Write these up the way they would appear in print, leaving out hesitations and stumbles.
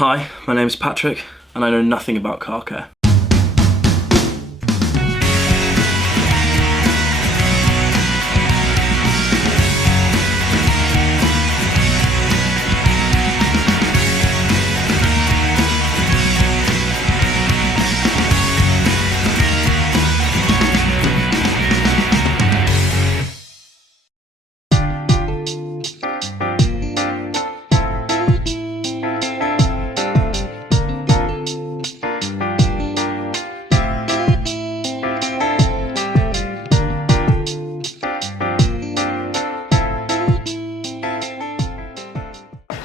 Hi, my name is Patrick, and I know nothing about car care.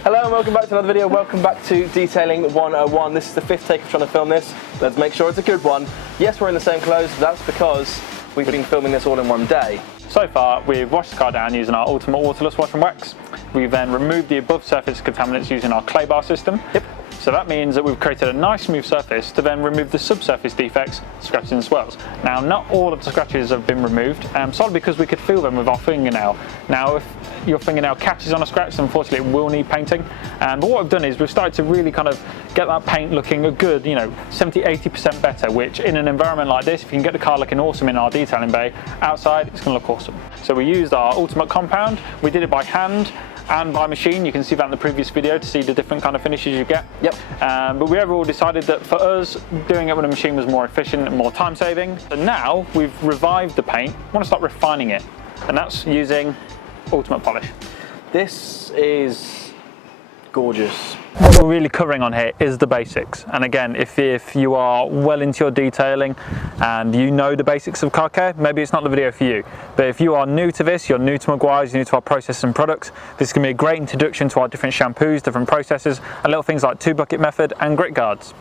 Hello and welcome back to another video. Welcome back to Detailing 101. This is the fifth take of trying to film this. Let's make sure it's a good one. Yes, we're in the same clothes, but that's because we've been filming this all in one day. So far, we've washed the car down using our ultimate waterless wash and wax. We've then removed the above surface contaminants using our clay bar system. Yep. So that means that we've created a nice smooth surface to then remove the subsurface defects, scratches and swells. Now, not all of the scratches have been removed, solely because we could feel them with our fingernail. Now, if your fingernail catches on a scratch, unfortunately it will need painting. But what we've done is we've started to really kind of get that paint looking a good, 70–80% better, which in an environment like this, if you can get the car looking awesome in our detailing bay, outside it's going to look awesome. So we used our ultimate compound. We did it by hand and by machine. You can see that in the previous video to see the different kind of finishes you get. Yep. But we overall decided that for us, doing it with a machine was more efficient and more time saving. So now we've revived the paint. We want to start refining it, and that's using ultimate polish. This is gorgeous. What we're really covering on here is the basics. And again, if you are well into your detailing and you know the basics of car care, maybe it's not the video for you. But if you are new to this, you're new to Meguiar's, you're new to our processes and products, this is going to be a great introduction to our different shampoos, different processes, and little things like 2-bucket method and grit guards.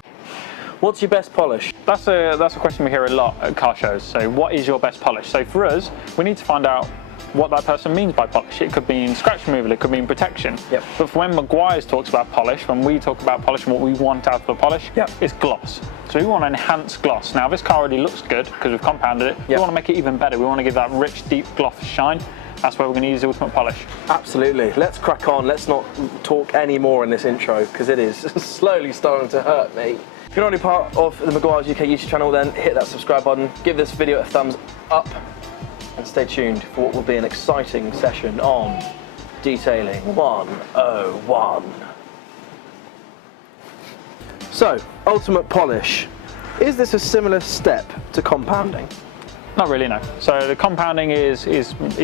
What's your best polish? That's a question we hear a lot at car shows. So what is your best polish? So for us, we need to find out what that person means by polish. It could mean scratch removal, it could mean protection. Yep. But for when Meguiar's talks about polish, when we talk about polish and what we want out of the polish, yep, it's gloss. So we want to enhance gloss. Now this car already looks good because we've compounded it. Yep. We want to make it even better. We want to give that rich, deep gloss shine. That's where we're going to use the ultimate polish. Absolutely. Let's crack on. Let's not talk any more in this intro because it is slowly starting to hurt me. If you're not already part of the Meguiar's UK YouTube channel, then hit that subscribe button, give this video a thumbs up, and stay tuned for what will be an exciting session on Detailing 101. So, ultimate polish. Is this a similar step to compounding? Not really, no. So the compounding is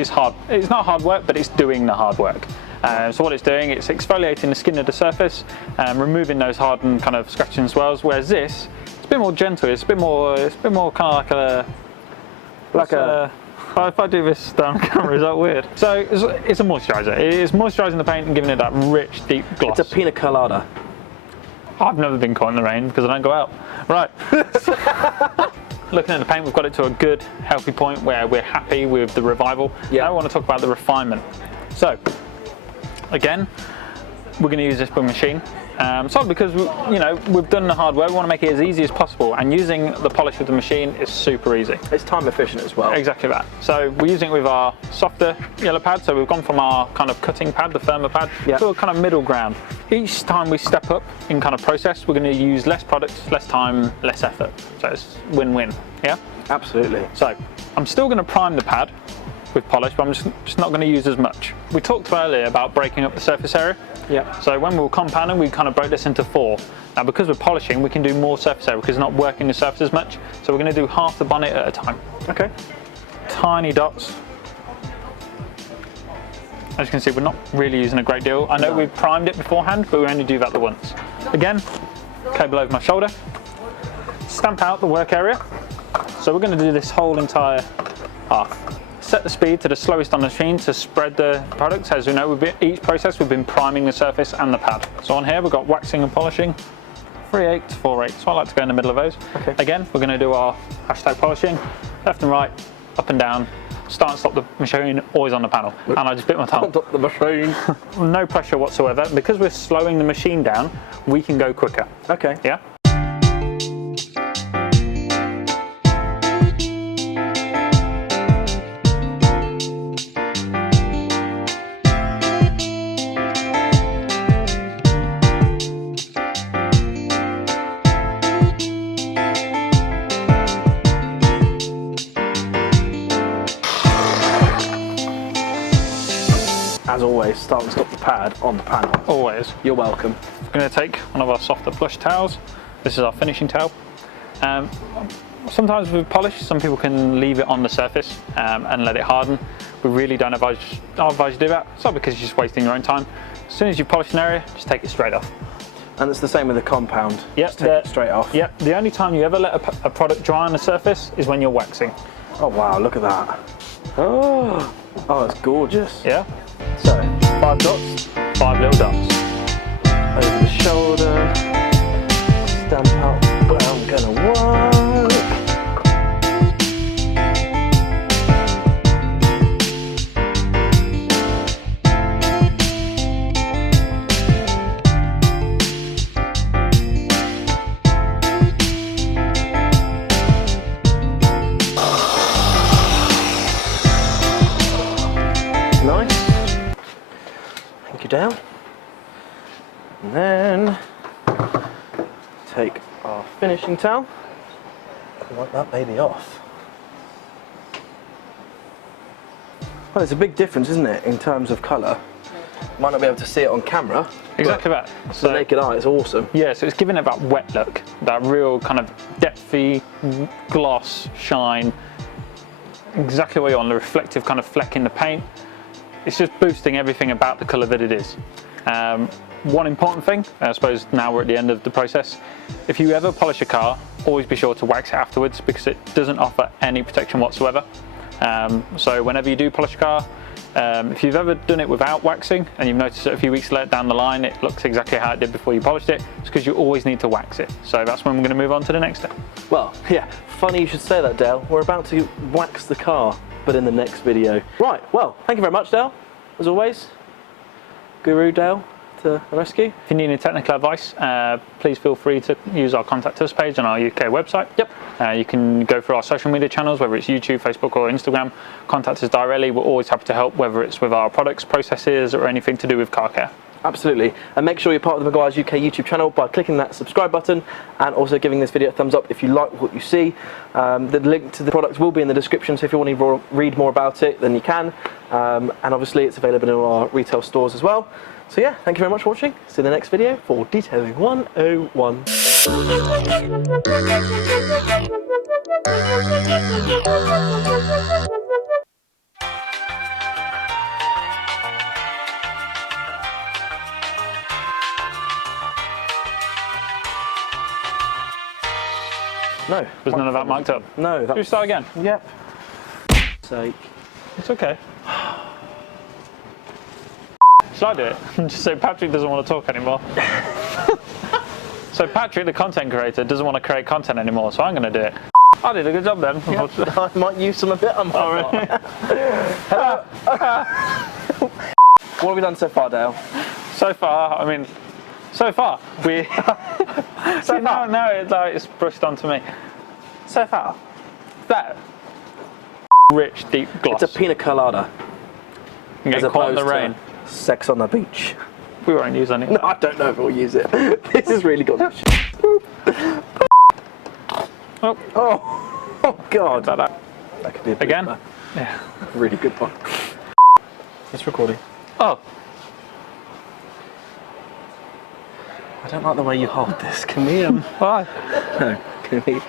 hard. It's not hard work, but it's doing the hard work. So what it's doing, it's exfoliating the skin of the surface, removing those hardened kind of scratches and swells. Whereas this, it's a bit more gentle. It's a bit more kind of like a. If I do this down camera, is that weird? So it's a moisturiser. It's moisturising the paint and giving it that rich, deep gloss. It's a pina colada. I've never been caught in the rain because I don't go out. Right. Looking at the paint, we've got it to a good, healthy point where we're happy with the revival. Yep. Now I want to talk about the refinement. So, again, we're going to use this with a machine. So because we've done the hard work, we want to make it as easy as possible, and using the polish with the machine is super easy. It's time efficient as well. Exactly that. So we're using it with our softer yellow pad, so we've gone from our kind of cutting pad, the firmer pad, to a kind of middle ground. Each time we step up in kind of process, we're going to use less products, less time, less effort. So it's win-win, yeah? Absolutely. So I'm still going to prime the pad with polish, but I'm just not going to use as much. We talked earlier about breaking up the surface area. Yeah. So when we were compounding, we kind of broke this into 4. Now because we're polishing, we can do more surface area because it's not working the surface as much. So we're going to do half the bonnet at a time. Okay. Tiny dots. As you can see, we're not really using a great deal. I know we've primed it beforehand, but we only do that the once. Again, cable over my shoulder. Stamp out the work area. So we're going to do this whole entire half. Set the speed to the slowest on the machine to spread the products. As we know, each process we've been priming the surface and the pad. So on here we've got waxing and polishing, 3/8 to 4/8. So I like to go in the middle of those. Okay. Again, we're going to do our hashtag polishing, left and right, up and down, start and stop the machine, always on the panel. And I just bit my tongue. Stop the machine. No pressure whatsoever. Because we're slowing the machine down, we can go quicker. Okay. Yeah. as always, start and stop the pad on the panel. Always. You're welcome. We're going to take one of our softer plush towels. This is our finishing towel. Sometimes with polish, some people can leave it on the surface and let it harden. We really don't advise you to do that. It's not because you're just wasting your own time. As soon as you polish an area, just take it straight off. And it's the same with the compound. Yep, just take it straight off. Yep, the only time you ever let a product dry on the surface is when you're waxing. Oh wow, look at that. Oh, it's gorgeous. Yeah. So, 5 dots. 5 little dots. Over the shoulder. Stamp out where I'm gonna work. Nice. Thank you, Dale. And then take our finishing towel and wipe that baby off. Well, there's a big difference, isn't it, in terms of colour? Might not be able to see it on camera. Exactly that. So the naked eye, it's awesome. Yeah, so it's giving it that wet look, that real kind of depthy gloss, shine. Exactly what you want, the reflective kind of fleck in the paint. It's just boosting everything about the colour that it is. One important thing, I suppose now we're at the end of the process, if you ever polish a car, always be sure to wax it afterwards because it doesn't offer any protection whatsoever. So whenever you do polish a car, if you've ever done it without waxing and you've noticed that a few weeks later down the line it looks exactly how it did before you polished it, it's because you always need to wax it. So that's when we're going to move on to the next step. Well, yeah, funny you should say that, Dale. We're about to wax the car, but in the next video. Right, well, thank you very much, Dale. As always, Guru Dale to the rescue. If you need any technical advice, please feel free to use our contact us page on our UK website. Yep. You can go through our social media channels, whether it's YouTube, Facebook or Instagram. Contact us directly. We're always happy to help, whether it's with our products, processes or anything to do with car care. Absolutely. And make sure you're part of the Meguiar's UK YouTube channel by clicking that subscribe button and also giving this video a thumbs up if you like what you see. The link to the product will be in the description, so if you want to read more about it, then you can. And obviously it's available in our retail stores as well. So yeah, thank you very much for watching. See you in the next video for Detailing 101. No. Was none of that marked up? No. Should we start again? Yep. Sake. It's okay. Should I do it? Just so Patrick doesn't want to talk anymore. So Patrick, the content creator, doesn't want to create content anymore, so I'm going to do it. I did a good job then. Yep. I might use some a bit on my really? What have we done so far, Dale? So far, we... No, it's brushed onto me. So far, that rich, deep gloss. It's a pina colada. As opposed in the rain. Sex on the beach. We won't use any. No, I don't know if we'll use it. This has really got. Oh God. That could be a again. One. Yeah. Really good one. It's recording. Oh. I don't like the way you hold this. Can we? Why? No. Can we?